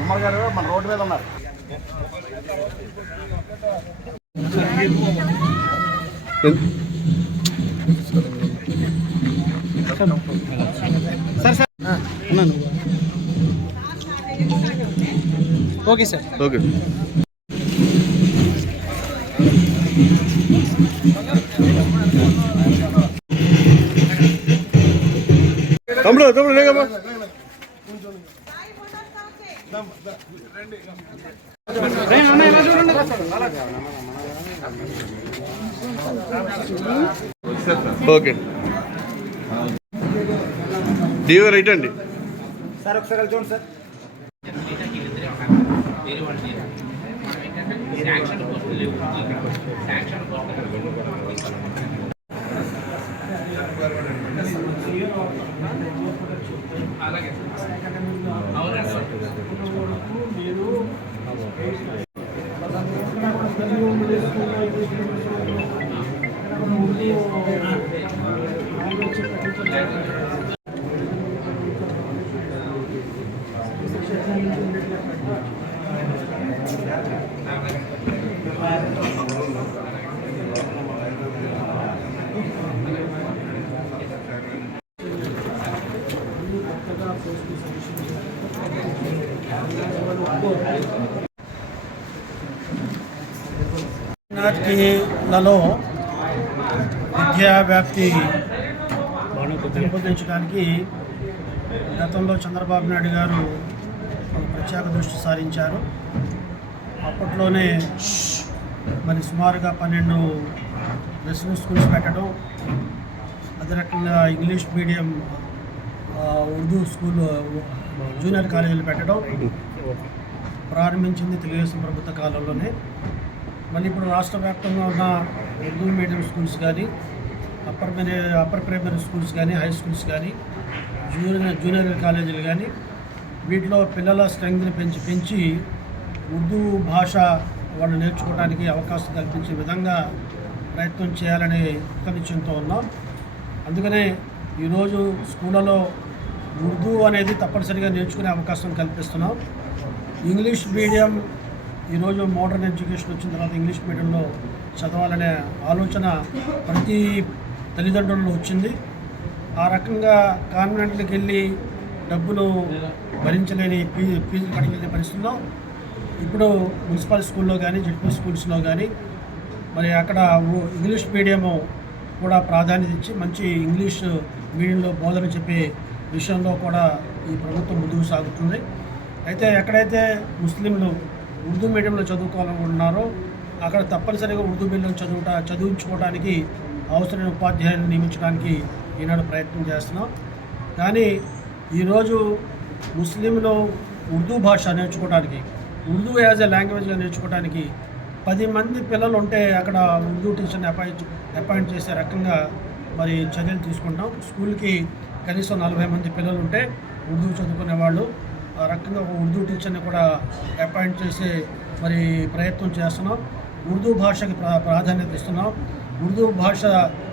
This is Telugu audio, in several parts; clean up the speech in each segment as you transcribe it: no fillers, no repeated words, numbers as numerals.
ఉమ్మర్ గారు మన రోడ్డు మీద ఉన్నారు. సార్ సార్ ఉన్నాను. Okay sir. ఓకే తమ్ముడు తమ్ముడు లేకమ్మా. ఓకే టీవీ రైట్ అండి సార్. ఒకసారి చూడండి సార్. అలాగే అవునా సార్. నాటికీలలో విద్యా వ్యాప్తి పెంపొందించడానికి గతంలో చంద్రబాబు నాయుడు గారు ప్రత్యేక దృష్టి సారించారు. అప్పట్లోనే మరి సుమారుగా 12 రెసిడెన్షియల్ స్కూల్స్ పెట్టడం, అదే రకంగా English medium Urdu school junior కాలేజీలు పెట్టడం ప్రారంభించింది తెలుగుదేశం ప్రభుత్వ కాలంలోనే. మళ్ళీ ఇప్పుడు రాష్ట్ర వ్యాప్తంగా ఉన్న ఉర్దూ మీడియం స్కూల్స్ కానీ, అప్పర్ ప్రైమరీ స్కూల్స్ కానీ, హై స్కూల్స్ కానీ, జూనియర్ కాలేజీలు కానీ, వీటిలో పిల్లల స్ట్రెంగ్త్ని పెంచి ఉర్దూ భాష వాళ్ళు నేర్చుకోవడానికి అవకాశం కల్పించే విధంగా ప్రయత్నం చేయాలనే నిశ్చయంతో ఉన్నాం. అందుకనే ఈరోజు స్కూళ్ళలో ఉర్దూ అనేది తప్పనిసరిగా నేర్చుకునే అవకాశం కల్పిస్తున్నాం. ఇంగ్లీష్ మీడియం ఈరోజు మోడర్న్ ఎడ్యుకేషన్ వచ్చిన తర్వాత ఇంగ్లీష్ మీడియంలో చదవాలనే ఆలోచన ప్రతి తల్లిదండ్రుల్లో వచ్చింది. ఆ రకంగా కాన్వెంట్లకు వెళ్ళి డబ్బులు భరించలేని ఫీజులు కట్టలేని పరిస్థితుల్లో ఇప్పుడు మున్సిపల్ స్కూల్లో కానీ, జెడ్పీ స్కూల్స్లో కానీ మరి అక్కడ ఇంగ్లీష్ మీడియము కూడా ప్రాధాన్యత ఇచ్చి మంచి ఇంగ్లీష్ మీడియంలో బోధన చెప్పే విషయంలో కూడా ఈ ప్రభుత్వం ముందుకు సాగుతుంది. అయితే ఎక్కడైతే ముస్లింలు ఉర్దూ మీడియంలో చదువుకోవాలనుకుంటున్నారో అక్కడ తప్పనిసరిగా ఉర్దూ మీడియం చదివించుకోవడానికి అవసరమైన ఉపాధ్యాయులను నియమించడానికి ఈనాడు ప్రయత్నం చేస్తున్నాం. కానీ ఈరోజు ముస్లింలు ఉర్దూ భాష నేర్చుకోవడానికి, ఉర్దూ యాజ్ ఎ లాంగ్వేజ్గా నేర్చుకోవడానికి 10 మంది పిల్లలు ఉంటే అక్కడ ఉర్దూ టీచర్ని అపాయింట్ చేసే రకంగా మరి చర్యలు తీసుకుంటాం. స్కూల్కి కనీసం 40 మంది పిల్లలు ఉంటే ఉర్దూ చదువుకునే వాళ్ళు, ఆ రకంగా ఉర్దూ టీచర్ని కూడా అపాయింట్ చేసే మరి ప్రయత్నం చేస్తున్నాం. ఉర్దూ భాషకి ప్రాధాన్యత ఇస్తున్నాం. ఉర్దూ భాష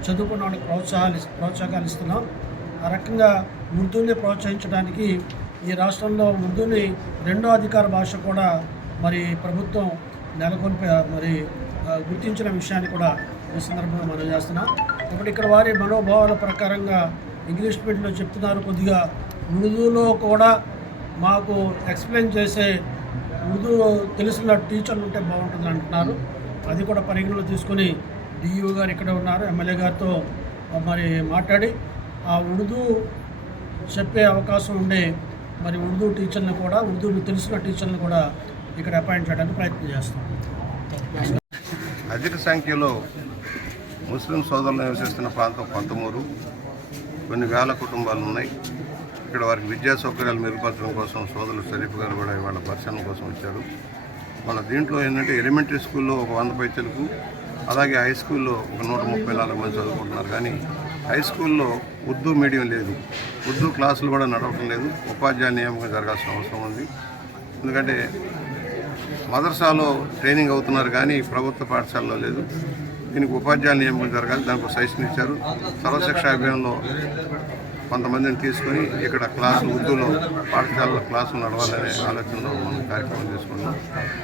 చదువుకున్న వాళ్ళకి ప్రోత్సాహాలు ఇస్తున్నాం. ఆ రకంగా ఉర్దూని ప్రోత్సహించడానికి ఈ రాష్ట్రంలో ఉర్దూని 2వ అధికార భాష కూడా మరి ప్రభుత్వం నెలకొల్పి మరి గుర్తించిన విషయాన్ని కూడా ఈ సందర్భంగా మనం చేస్తున్నాం. కాబట్టి ఇక్కడ వారి మనోభావాల ప్రకారంగా ఇంగ్లీష్ మీడియంలో చెప్తున్నారు, కొద్దిగా ఉర్దూలో కూడా మాకు ఎక్స్ప్లెయిన్ చేసే ఉర్దూ తెలిసిన టీచర్లు ఉంటే బాగుంటుంది అంటున్నారు. అది కూడా పరిగణలో తీసుకొని డిఈఓ గారు ఇక్కడ ఉన్నారు, ఎమ్మెల్యే గారితో మరి మాట్లాడి ఆ ఉర్దూ చెప్పే అవకాశం ఉండే మరి ఉర్దూ టీచర్ని కూడా, ఉర్దూ తెలిసిన టీచర్ని కూడా ఇక్కడ అపాయింట్ చేయడానికి ప్రయత్నం చేస్తాం. అధిక సంఖ్యలో ముస్లిం సోదరులు నివసిస్తున్న ప్రాంతం కొంతమూరు, కొన్ని వేల కుటుంబాలు ఉన్నాయి. ఇక్కడ వారికి విద్యా సౌకర్యాలు మెరుగుపరచడం కోసం సోదరులు షరీఫ్ గారు కూడా ఇవాళ పరిశీలన కోసం వచ్చారు. మన దీంట్లో ఏంటంటే ఎలిమెంటరీ స్కూల్లో ఒక 100 పైచలకు, అలాగే హై స్కూల్లో ఒక 134 మంది చదువుకుంటున్నారు. కానీ హై స్కూల్లో ఉర్దూ మీడియం లేదు, ఉర్దూ క్లాసులు కూడా నడవటం లేదు. ఉపాధ్యాయ నియామకం జరగాల్సిన అవసరం ఉంది. ఎందుకంటే మదర్సాలో ట్రైనింగ్ అవుతున్నారు కానీ ప్రభుత్వ పాఠశాలలో లేదు. దీనికి ఉపాధ్యాయుల నియామకం జరగాలి, దానికి సజెషన్ ఇచ్చారు. సర్వశిక్ష అభియాన్లో కొంతమందిని తీసుకొని ఇక్కడ క్లాసులు ఉర్దూలో పాఠశాలలో క్లాసులు నడవాలనే ఆలోచనలో మనం కార్యక్రమం చేసుకుంటాం.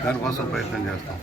దానికోసం ప్రయత్నం చేస్తాం.